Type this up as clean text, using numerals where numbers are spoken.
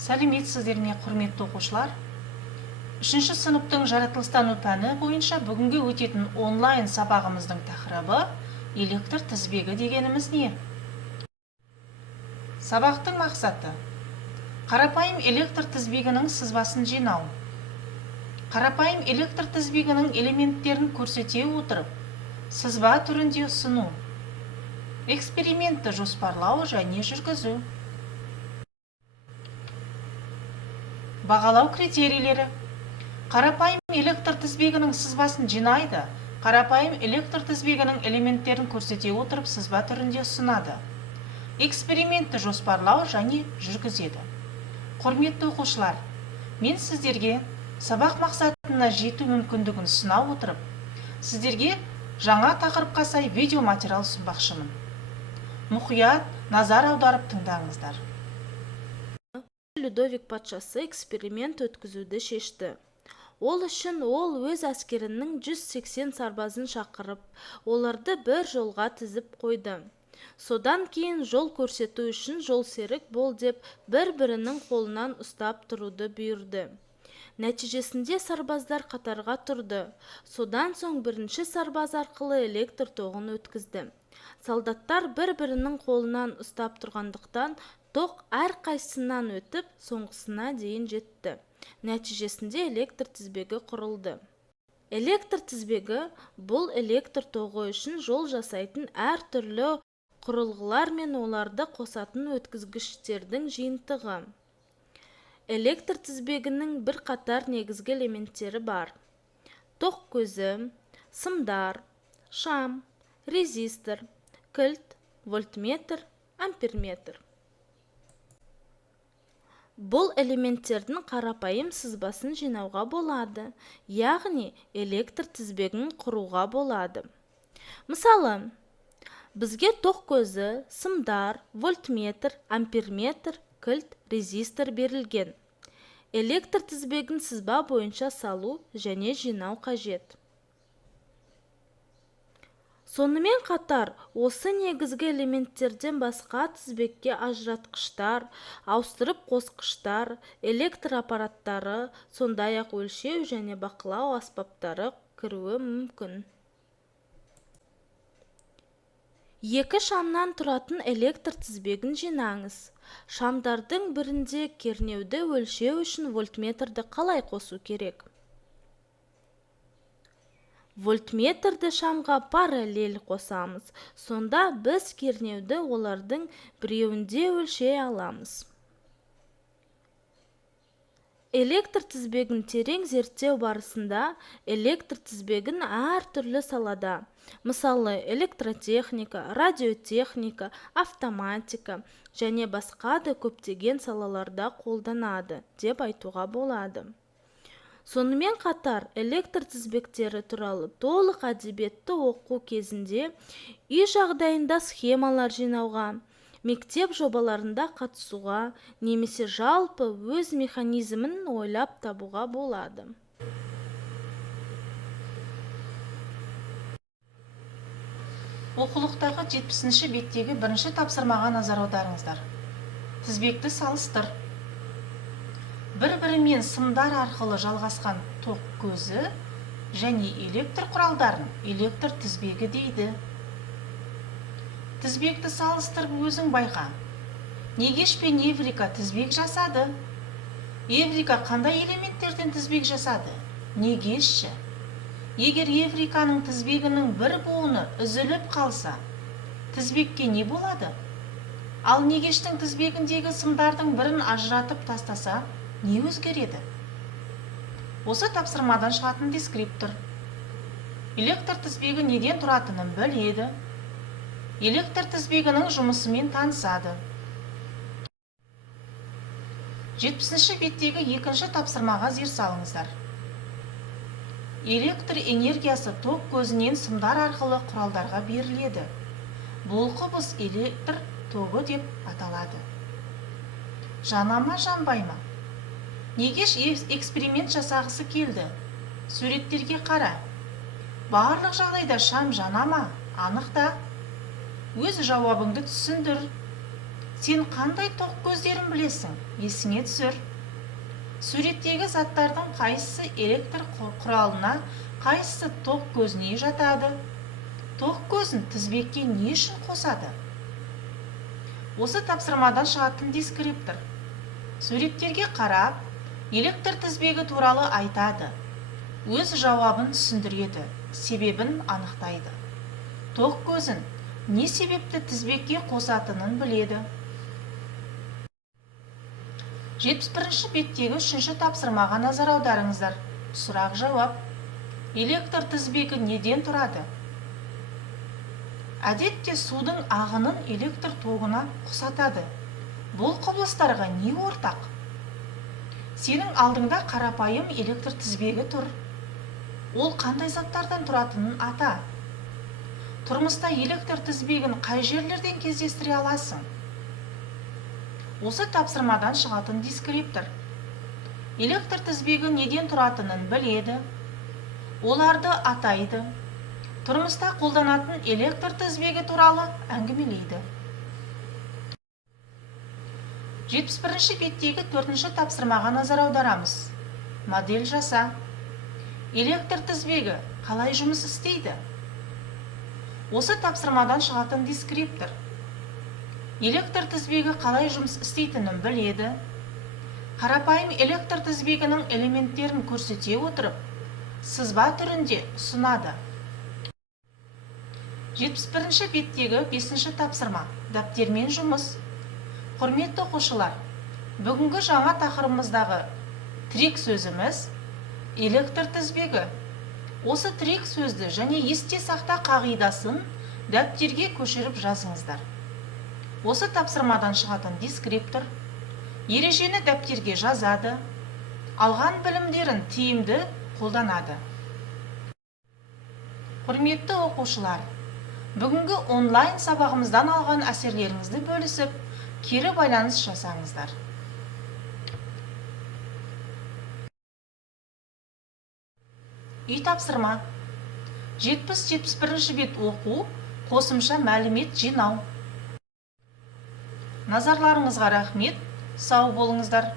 Сәлеметсіздер ме, құрметті оқушылар? 3-ші сыныптың жаратылыстану пәні бойынша бүгінгі өтетін онлайн сабағымыздың тақырыбы электр тізбегі дегеніміз не? Сабақтың мақсаты: қарапайым электр тізбегінің сызбасын жинау. Қарапайым электр тізбегінің элементтерін көрсете отырып, сызба түрінде ұсыну. Экспериментті жоспарлау және жүргізу. Бағалау критерийлері: қарапайым электр тізбегінің сызбасын жинайды, қарапайым электр тізбегінің элементтерін көрсете отырып сызба түрінде ұсынады. Экспериментті жоспарлау және жүргізеді. Құрметті оқушылар, мен сіздерге сабақ мақсатына жету мүмкіндігін сына отырып, сіздерге жаңа тақырыпқа сай видеоматериал ұсынбақшымын. Мұқият назар аударып тыңдаңыздар. Людовик патшасы эксперимент өткізуді шешті. Ол үшін ол өз әскерінің 180 сарбазын шақырып, оларды бір жолға тізіп қойды. Содан кейін жол көрсету үшін жолсерік бол деп бір-бірінің қолынан ұстап тұруды бұйырды. Нәтижесінде сарбаздар қатарға тұрды. Содан соң бірінші сарбаз арқылы электр тоғын өткізді. Солдаттар бір-бірінің қолынан ұстап тұрғандықтан тоқ әрқайсысынан өтіп, соңғысына дейін жетті. Нәтижесінде электр тізбегі құрылды. Электр тізбегі бұл электр тоғы үшін жол жасайтын әр түрлі құрылғылар мен оларды қосатын өткізгіштердің жиынтығы. Электр тізбегінің бір қатар негізгі элементтері бар: тоқ көзі, сымдар, шам, резистор, кілт, вольтметр, амперметр. Бұл элементтердің қарапайым сызбасын жинауға болады, яғни электр тізбегін құруға болады. Мысалы, бізге тоқ көзі, сымдар, вольтметр, амперметр, кілт, резистор берілген. Электр тізбегін сызба бойынша салу және жинау қажет. Сонымен қатар, осы негізгі элементтерден басқа тізбекке ажыратқыштар, ауыстырып қосқыштар, электр аппараттары, сондай-ақ өлшеу және бақылау аспаптары кіруі мүмкін. Екі шамнан тұратын электр тізбегін жинаңыз. Шамдардың бірінде кернеуді өлшеу үшін вольтметрді қалай қосу керек? Вольтметрді шамға параллель қосамыз. Сонда біз кернеуді олардың біреуінде өлшей аламыз. Электр тізбегін терең зерттеу барысында электр тізбегін әр түрлі салада, мысалы электротехника, радиотехника, автоматика және басқа да көптеген салаларда қолданады деп айтуға болады. Сонымен қатар, электр тізбектері туралы толық әдебиетті оқу кезінде үй жағдайында схемалар жинауға, мектеп жобаларында қатысуға, немесе жалпы өз механизмін ойлап табуға болады. Оқулықтағы 70-ші беттегі бірінші тапсырмаға назар аударыңыздар. Тізбекті салыстыр. Бір-бірімен сымдар арқылы жалғасқан тоқ көзі және электр құралдарын электр тізбегі дейді. Тізбекті салыстырып өзің байқа. Негеш пен Еврика тізбек жасады. Еврика қандай элементтерден тізбек жасады? Негешші. Егер Евриканың тізбегінің бір буыны үзіліп қалса, тізбекке не болады? Ал негештің тізбегіндегі сымдардың бірін ажыратып тастаса, не өзгереді? Осы тапсырмадан шығатын дескриптор. Электр тізбегі неден тұратынын біледі. Электр тізбегінің жұмысымен танысады. 70-ші беттегі екінші тапсырмаға зер салыңыздар. Электр энергиясы тоқ көзінен сымдар арқылы құралдарға беріледі. Бұл құбылыс электр тоғы деп аталады. Жанама, жанбай ма? Негеш эксперимент жасағысы келді. Суреттерге қара. Барлық жағдайда шам жанама, анықта. Өз жауабыңды түсіндір. Сен қандай тоқ көздерін білесің? Есіңе түсір. Суреттегі заттардың қайсысы электр құралына, қайсысы тоқ көзіне жатады? Тоқ көзін тізбекке не үшін қосады? Осы тапсырмадан шығатын дескриптор. Суреттерге қарап, электр тізбегі туралы айтады. Өз жауабын түсіндіреді, себебін анықтайды. Тоқ көзін не себепті тізбекке қосатынын біледі. 71-ші беттегі 3-ші тапсырмаға назар аударыңыздар. Сұрақ жауап. Электр тізбегі неден тұрады? Әдетте судың ағынын электр тогына ұқсатады. Бұл құбылыстарға не ортақ? Сенің алдыңда қарапайым электр тізбегі тұр. Ол қандай заттардан тұратынын ата. Тұрмыста электр тізбегін қай жерлерден кездестіре аласың? Осы тапсырмадан шығатын дескриптор. Электр тізбегі неден тұратынын біледі. Оларды атайды. Тұрмыста қолданатын электр тізбегі туралы әңгімелейді. 71-ші беттегі 4-ші тапсырмаға назар аударамыз. Модель жаса. Электр тізбегі қалай жұмыс істейді? Осы тапсырмадан шығатын дескриптор. Электр тізбегі қалай жұмыс істейтінін біледі. Қарапайым электр тізбегінің элементтерін көрсете отырып, сызба түрінде ұсынады. 71-ші беттегі 5-ші тапсырма. Дәптермен жұмыс. Құрметті оқушылар, бүгінгі жаңа тақырыбымыздағы тірек сөзіміз электр тізбегі. Осы тірек сөзді және есте сақта қағидасын дәптерге көшіріп жазыңыздар. Осы тапсырмадан шығатын дескриптор ережені дәптерге жазады, алған білімдерін тиімді қолданады. Құрметті оқушылар, бүгінгі онлайн сабағымыздан алған әсерлеріңізді бөлісіп, кері байланыс жасаңыздар. Үй тапсырма. 70-71-ші бет оқу, қосымша мәлімет жинау. Назарларыңызға рахмет, сау болыңыздар.